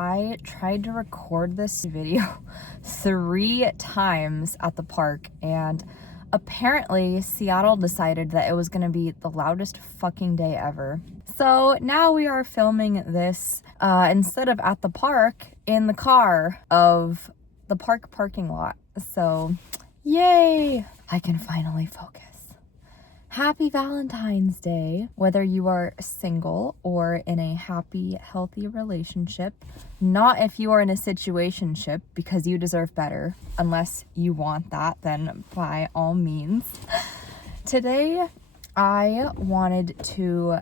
I tried to record this video 3 times at the park, and apparently Seattle decided that it was going to be the loudest fucking day ever. So now we are filming this instead of at the park, in the car of the park parking lot. So yay! I can finally focus. Happy Valentine's Day, whether you are single or in a happy, healthy relationship. Not if you are in a situationship, because you deserve better. Unless you want that, then by all means. Today, I wanted to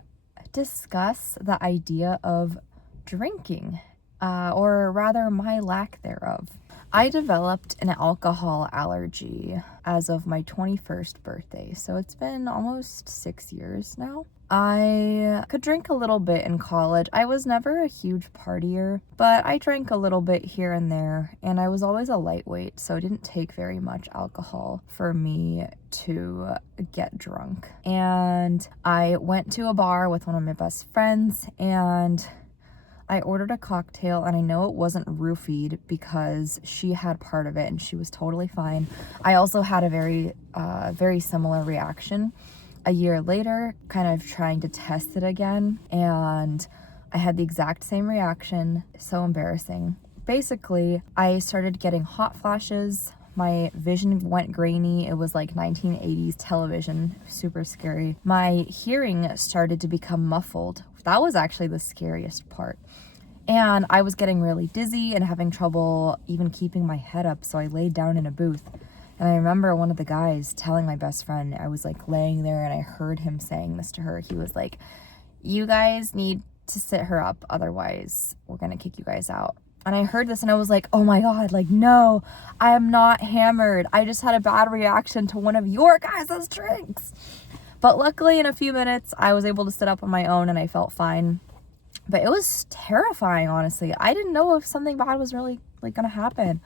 discuss the idea of drinking, or rather my lack thereof. I developed an alcohol allergy as of my 21st birthday, so it's been almost 6 years now. I could drink a little bit in college. I was never a huge partier, but I drank a little bit here and there, and I was always a lightweight, so it didn't take very much alcohol for me to get drunk. And I went to a bar with one of my best friends, and I ordered a cocktail, and I know it wasn't roofied because she had part of it and she was totally fine. I also had a very similar reaction a year later, kind of trying to test it again, and I had the exact same reaction. So embarrassing. Basically, I started getting hot flashes. My vision went grainy. It was like 1980s television, super scary. My hearing started to become muffled. That was actually the scariest part. And I was getting really dizzy and having trouble even keeping my head up, so I laid down in a booth. And I remember one of the guys telling my best friend, I was like laying there and I heard him saying this to her. He was like, "You guys need to sit her up, otherwise we're gonna kick you guys out." And I heard this and I was like, oh my God, like, no, I am not hammered. I just had a bad reaction to one of your guys' drinks. But luckily in a few minutes, I was able to sit up on my own and I felt fine. But it was terrifying, honestly. I didn't know if something bad was really like gonna happen.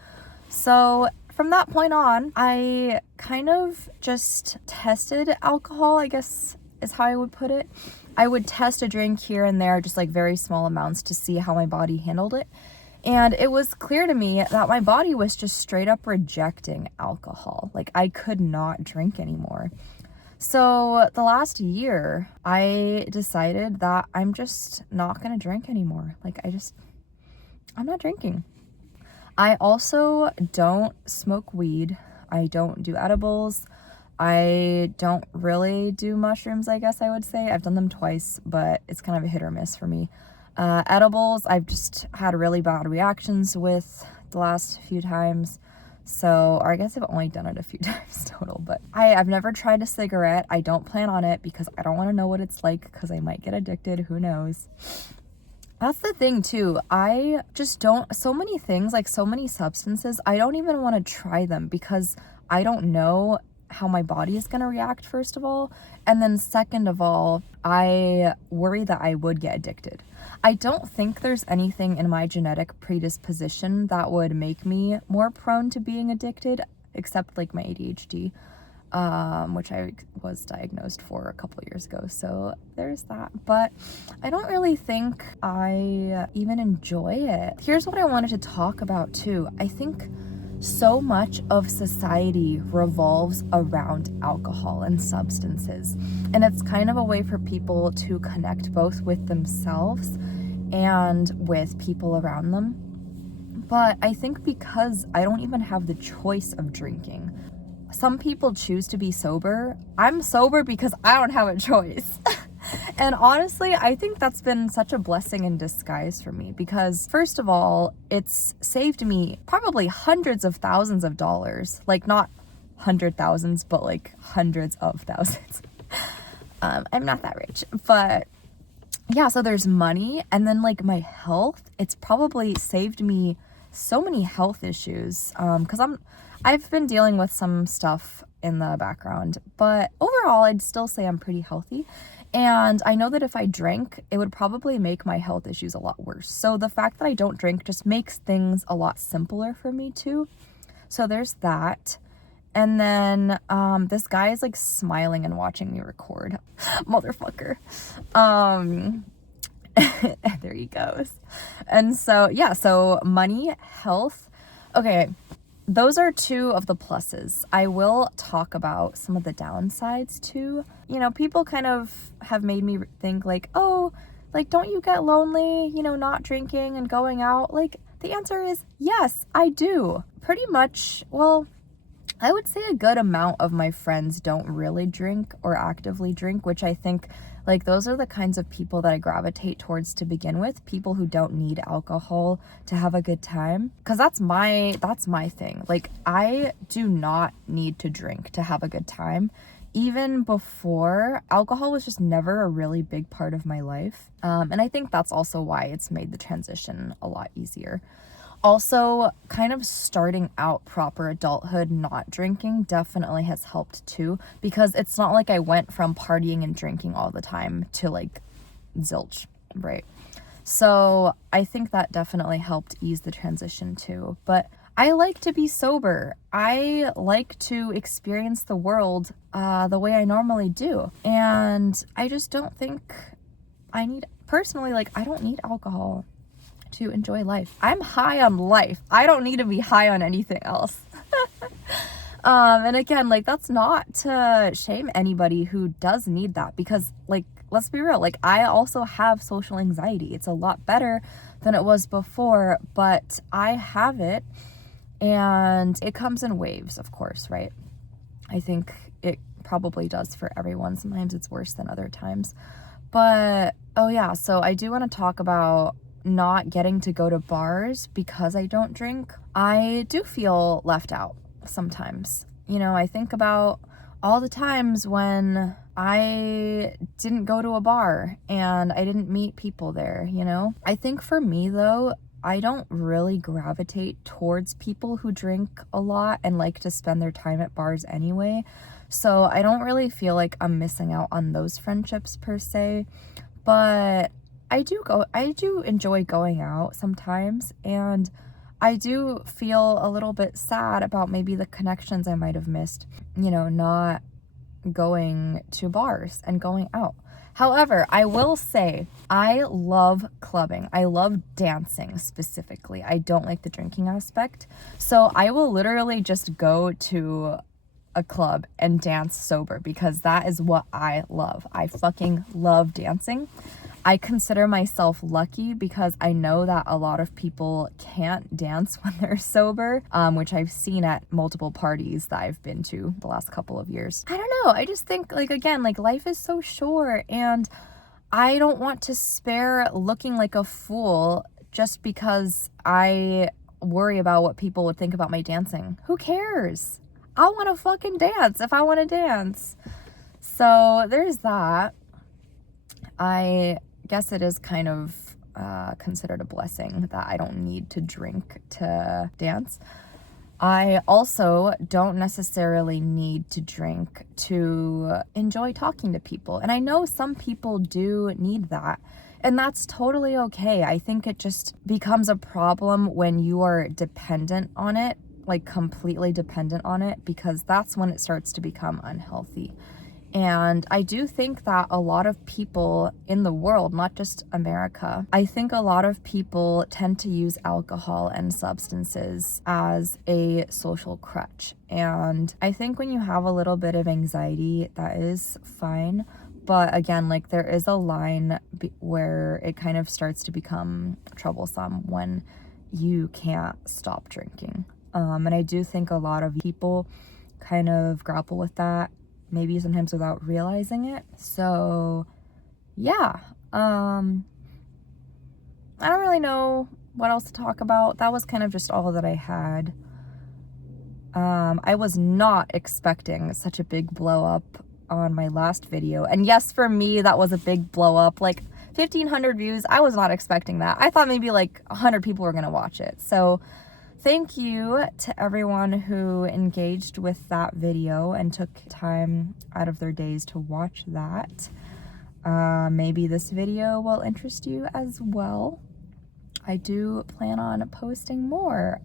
So from that point on, I kind of just tested alcohol, I guess is how I would put it. I would test a drink here and there, just like very small amounts, to see how my body handled it. And it was clear to me that my body was just straight up rejecting alcohol. Like, I could not drink anymore. So the last year, I decided that I'm just not gonna drink anymore. Like, I'm not drinking. I also don't smoke weed. I don't do edibles. I don't really do mushrooms, I guess I would say. I've done them twice, but it's kind of a hit or miss for me. Edibles, I've just had really bad reactions with the last few times. So, or I guess I've only done it a few times total, but I've never tried a cigarette. I don't plan on it because I don't want to know what it's like, because I might get addicted. Who knows? That's the thing too. I just don't, so many things, like so many substances, I don't even want to try them because I don't know how my body is going to react, first of all. And then second of all, I worry that I would get addicted. I don't think there's anything in my genetic predisposition that would make me more prone to being addicted, except like my ADHD, which I was diagnosed for a couple years ago. So there's that. But I don't really think I even enjoy it. Here's what I wanted to talk about too. I think so much of society revolves around alcohol and substances, and it's kind of a way for people to connect both with themselves and with people around them. But I think because I don't even have the choice of drinking, some people choose to be sober. I'm sober because I don't have a choice. And honestly, I think that's been such a blessing in disguise for me because, first of all, it's saved me probably hundreds of thousands of dollars. Like, not hundred thousands, but like hundreds of thousands. I'm not that rich, but yeah, so there's money, and then like my health, it's probably saved me so many health issues, because I've been dealing with some stuff in the background, but overall I'd still say I'm pretty healthy. And I know that if I drank, it would probably make my health issues a lot worse. So the fact that I don't drink just makes things a lot simpler for me too. So there's that. And then this guy is like smiling and watching me record. Motherfucker. There he goes. And so, yeah, so money, health. Okay, those are two of the pluses. I will talk about some of the downsides too. You know, people kind of have made me think like, oh, like, don't you get lonely, you know, not drinking and going out? Like, the answer is yes, I do. Pretty much, well, I would say a good amount of my friends don't really drink or actively drink, which I think like those are the kinds of people that I gravitate towards to begin with, people who don't need alcohol to have a good time. Cause that's my thing. Like, I do not need to drink to have a good time. Even before, alcohol was just never a really big part of my life. And I think that's also why it's made the transition a lot easier. Also, kind of starting out proper adulthood not drinking definitely has helped too, because it's not like I went from partying and drinking all the time to like zilch, right? So I think that definitely helped ease the transition too. But I like to be sober. I like to experience the world the way I normally do. And I just don't think I need, personally, like, I don't need alcohol to enjoy life. I'm high on life. I don't need to be high on anything else. And again, like, that's not to shame anybody who does need that, because like, let's be real, like, I also have social anxiety. It's a lot better than it was before, but I have it, and it comes in waves, of course, right? I think it probably does for everyone. Sometimes it's worse than other times. But oh yeah, so I do want to talk about not getting to go to bars because I don't drink. I do feel left out sometimes. You know, I think about all the times when I didn't go to a bar and I didn't meet people there, you know? I think for me though, I don't really gravitate towards people who drink a lot and like to spend their time at bars anyway. So I don't really feel like I'm missing out on those friendships per se. But I do enjoy going out sometimes, and I do feel a little bit sad about maybe the connections I might have missed, you know, not going to bars and going out. However, I will say I love clubbing. I love dancing specifically. I don't like the drinking aspect. So I will literally just go to a club and dance sober because that is what I love. I fucking love dancing. I consider myself lucky because I know that a lot of people can't dance when they're sober, which I've seen at multiple parties that I've been to the last couple of years. I don't know. I just think, like, again, like, life is so short, and I don't want to spare looking like a fool just because I worry about what people would think about my dancing. Who cares? I want to fucking dance if I want to dance. So there's that. I guess it is kind of considered a blessing that I don't need to drink to dance. I also don't necessarily need to drink to enjoy talking to people. And I know some people do need that. And that's totally okay. I think it just becomes a problem when you are dependent on it, like completely dependent on it, because that's when it starts to become unhealthy. And I do think that a lot of people in the world, not just America, I think a lot of people tend to use alcohol and substances as a social crutch. And I think when you have a little bit of anxiety, that is fine. But again, like, there is a line where it kind of starts to become troublesome when you can't stop drinking. And I do think a lot of people kind of grapple with that, maybe sometimes without realizing it. So yeah, I don't really know what else to talk about. That was kind of just all that I had. I was not expecting such a big blow up on my last video. And yes, for me, that was a big blow up. Like 1,500 views, I was not expecting that. I thought maybe like 100 people were gonna watch it. So thank you to everyone who engaged with that video and took time out of their days to watch that. Maybe this video will interest you as well. I do plan on posting more.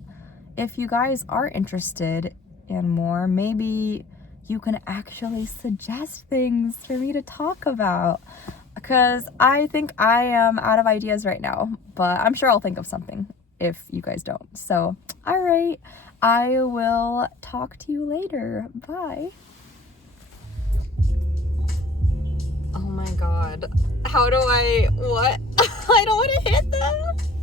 If you guys are interested in more, maybe you can actually suggest things for me to talk about. because I think I am out of ideas right now, but I'm sure I'll think of something if you guys don't. So, all right, I will talk to you later. Bye. Oh my God. How do I, what? I don't want to hit them.